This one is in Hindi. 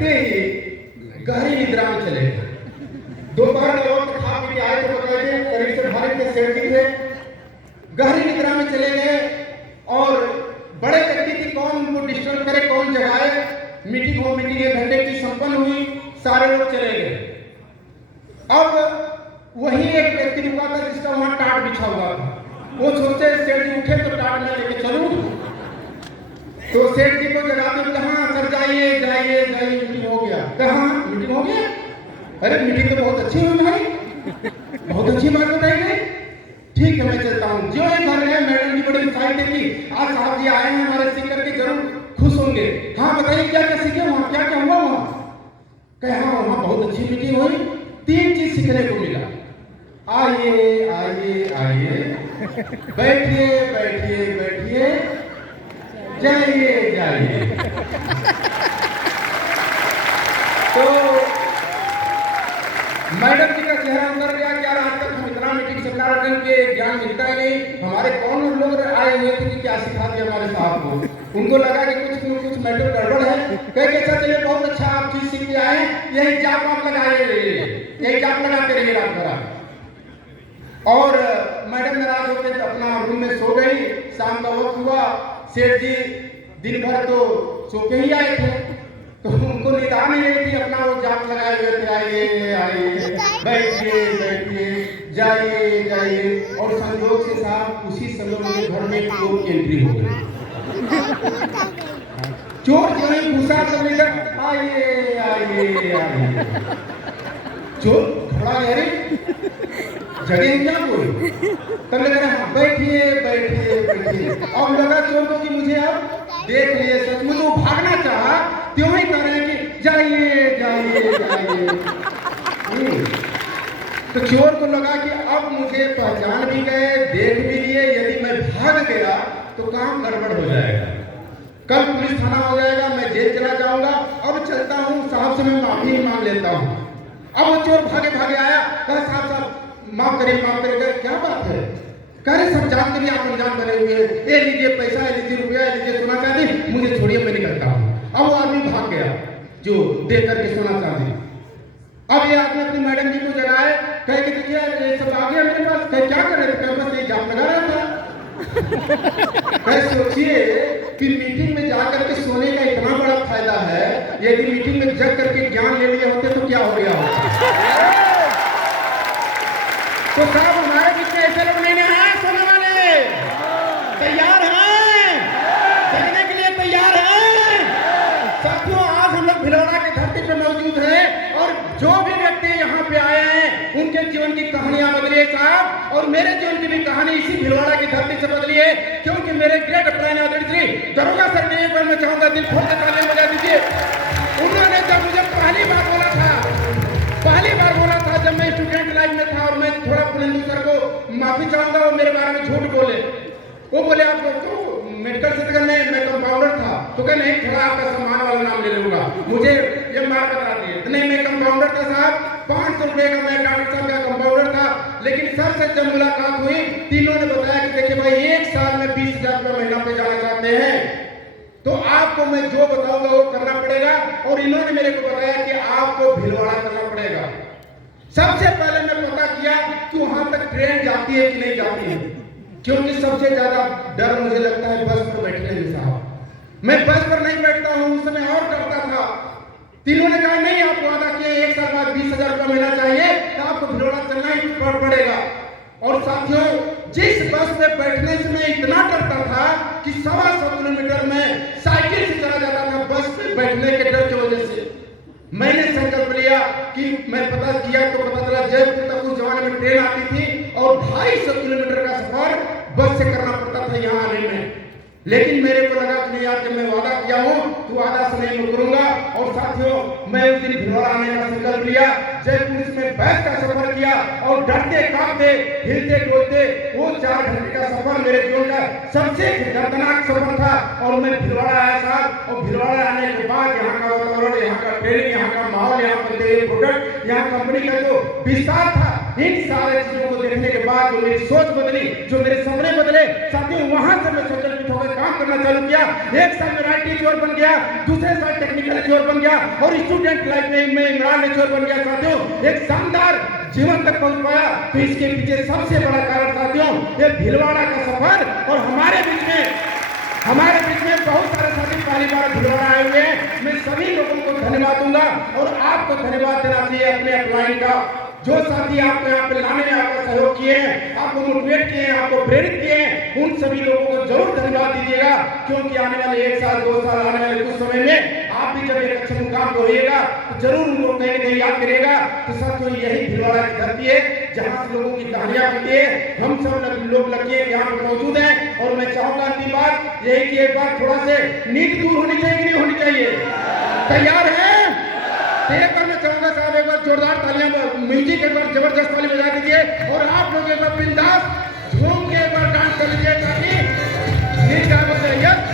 लगते ही गहरी निद्रा में चले गए। दोपहर का वक्त खा पी के आए तो बताइए करीब से भारत के सेठ जी थे, गहरी निद्रा में चले गए और बड़े व्यक्ति की कौन उनको डिस्टर्ब करे, कौन जगाए। मीटिंग हो, मीटिंग 1 घंटे की संपन्न हुई, सारे लोग चले गए। अब वही एक व्यक्ति रुका था जिसका वहां टाट बिछा हुआ था। वो सोचे सेठ जी उठे तो टाट में लेके चलूं, तो सेठ जी को जगाते हुए कहा सर जाइए जाइए जाइए, मीटिंग हो गया। कहा मीटिंग हो गया? अरे मीटिंग तो बहुत अच्छी हुई भाई, बहुत अच्छी बात बताई गई। ठीक है मैं चलता हूँ। जो एक घर गए, मैडम जी बड़ी उत्साहित देखी, आज साहब जी आए हैं हमारे सीख करके जरूर खुश होंगे। हाँ बताइए क्या क्या सीखे वहाँ, क्या क्या हुआ वहाँ? कहे हाँ वहाँ बहुत अच्छी मीटिंग हुई, 3 चीज सीखने को मिला। आइए आइए आइए, बैठिए बैठिए बैठिए, जाइए जाइए। तो मैडम जी का चेहरा उतर गया, क्या आज तक हम इतना मीटिंग से के ज्ञान मिलता ही नहीं, हमारे कौन लोग आए हुए थे कि क्या सिखा दिया हमारे साहब को। उनको लगा कि कुछ मैटर गड़बड़ है। कहे अच्छा चलिए बहुत अच्छा आप चीज सीख के आए, यही जाप आप लगाइए, यही जाप लगाते रहिए रात भर। और मैडम नाराज होकर अपना रूम में सो गई। शाम का वक्त हुआ, सेठ जी दिन भर तो सो के ही आए थे, तो उनको निदा नहीं रही थी, अपना वो जाप लगाए हुए थे, आइए आइए बैठिए बैठिए, जाइए जाइए। और संयोग से साहब उसी समय मेरे घर में चोर की एंट्री हो गई। चोर जो ही घुसा तो लेकर आइए आइए आइए, चोर खड़ा है, अरे जगह क्या कोई? तब लग रहा बैठिए बैठिए बैठिए। अब लगा चोर को कि मुझे अब देख लिए, सचमुच वो भागना चाहा, त्यों ही कह रहे हैं कि जाइए जाइए जाइए। तो चोर को लगा कि अब मुझे पहचान भी गए, देख भी लिए, यदि मैं भाग गया तो काम गड़बड़ हो जाएगा, कल पुलिस थाना हो जाएगा, मैं जेल चला जाऊंगा। अब चलता हूँ साहब से मैं माफी मांग लेता हूँ। अब वो चोर भागे भागे आया, कहा साहब साहब माफ करिए माफ करिए। क्या बात है? कह रहे सब जानते भी आप अनजान बने हुए हैं, ये लीजिए पैसा, ये लीजिए रुपया, ये लीजिए सोना चांदी, मुझे छोड़िए मैं निकलता हूँ। अब वो आदमी भाग गया जो दे करके सोना चांदी। अब ये आदमी अपनी मैडम जी को जगाए, कहे कि देखिए ये सब आ गया मेरे पास। कहे क्या कर रहे थे? बस ये जाप लगा रहा था। कहे सोचिए कि मीटिंग में जाकर के सोने का इतना बड़ा फायदा है, यदि मीटिंग में जग करके ज्ञान ले लिए होते तो क्या हो गया होता। तो साहब हमारे बीच में ऐसे लोग नहीं हैं, सोने वाले तैयार हैं, जगने के लिए तैयार हैं। साथियों आज हम लोग भिलवाड़ा की धरती पे मौजूद हैं और जो भी व्यक्ति यहाँ पे आए हैं उनके जीवन की कहानियां बदली है साहब, और मेरे जीवन की भी कहानी इसी भिलवाड़ा की धरती से बदली है। क्योंकि मेरे ग्रेट अप्लाइन श्री दरोगा सर ने एक बार मैं चाहूंगा दिल खोल के ताली बजा दीजिए। उन्होंने जब मुझे पहली बार बोला था जब मैं स्टूडेंट लाइफ में था, और मैं थोड़ा पुलिंदु सर को माफी चाहूंगा, वो मेरे बारे में झूठ बोले। वो बोले आप तो मेडिकल क्षेत्र में मैं कंपाउंडर था, तो क्या नहीं थोड़ा आपका सम्मान वाला नाम ले लूंगा, मुझे ये मार बता दिए। नहीं मैं कंपाउंडर था साहब, 500 रुपए का मैं डॉक्टर साहब का कंपाउंडर था। लेकिन सर से जब मुलाकात हुई, तीनों ने बताया कि देखिए भाई 1 साल में 20,000 रुपये महीना पे जाना चाहते हैं तो आपको मैं जो बताऊंगा वो करना पड़ेगा। और इन्होंने मेरे को बताया कि आपको भिलवाड़ा करना पड़ेगा। सबसे पहले मैं पता किया कि वहां तक ट्रेन जाती है कि नहीं जाती है, क्योंकि सबसे ज्यादा डर मुझे लगता है बस पर बैठने में साहब। मैं बस पर नहीं बैठता हूं, उस समय और डरता था। तीनों ने कहा नहीं आप वादा किए 1 साल बाद 20,000 रुपया मिलना चाहिए, तो आपको भिलवाड़ा चलना ही पड़ेगा। और साथियों जिस बस में बैठने से मैं इतना डरता था कि 125 किलोमीटर में साइकिल से चला जाता था बस पे बैठने के डर की वजह से। मैंने संकल्प लिया कि मैं पता किया तो पता चला जयपुर तक उस जमाने में ट्रेन आती थी और 250 किलोमीटर का सफर बस से करना पड़ता था यहाँ आने में। लेकिन मेरे को लगा कि नहीं यार जब मैं वादा किया हूँ तो वादा से नहीं मुकरूंगा। और साथियों मैं उस दिन भिलवाड़ा आने का संकल्प लिया, जयपुर में बैठ का सफर किया और डरते कांपते हिलते डोलते वो 4 घंटे का सफर मेरे जीवन का सबसे दर्दनाक सफर था। और मैं भिलवाड़ा आया साहब, और भिलवाड़ा आने के बाद यहाँ का वातावरण, यहाँ का ट्रेनिंग, यहाँ का माहौल, यहाँ पर प्रोडक्ट, यहाँ कंपनी का जो विस्तार था, इन सारे चीजों को देखने के बाद जो मेरी सोच बदली, जो मेरे सपने बदले साथियों वहां से मैं संकल्पित होकर काम करना चालू किया। एक साल में राइट इंश्योर बन गया, दूसरे साल टेक्निकल इंश्योर बन गया और स्टूडेंट लाइफ में मैं इमरान इंश्योर बन गया। साथियों, एक शानदार जीवन तक पहुंच पाया। तो इसके पीछे सबसे बड़ा कारण साथियों ये भीलवाड़ा का सफर और हमारे बीच में बहुत सारे साथी पहली बार भीलवाड़ा आए हुए हैं। मैं सभी लोगों को धन्यवाद दूंगा और आपको धन्यवाद देना चाहिए अपने अपलाइन का। जो साथी आपको यहाँ पे लाने में आपका सहयोग किए हैं, आपको मोटिवेट किए हैं, आपको प्रेरित किए हैं, उन सभी लोगों को जरूर धन्यवाद दीजिएगा। क्योंकि आने वाले 1 साल 2 साल आने वाले कुछ समय में आप भी जब एक अच्छे मुकाम पर होइएगा तो जरूर उनको कहीं न कहीं याद करिएगा। तो साथियों, यही भीलवाड़ा की धरती है जहाँ से लोगों की कहानियां बनती है। हम सब लोग लगे यहाँ पे मौजूद हैं और मैं चाहूंगा अंतिम बात यही कि एक बार थोड़ा से नींद दूर होनी चाहिए कि नहीं होनी चाहिए? तैयार है? एक बार मैं चाहूंगा साहब एक बार जोरदार तालियां, म्यूजिक एक बार जबरदस्त ताली बजा दीजिए और आप लोग एक बार बिंदास झूम के एक बार डांस कर लीजिए ताकि नींद आ जाए।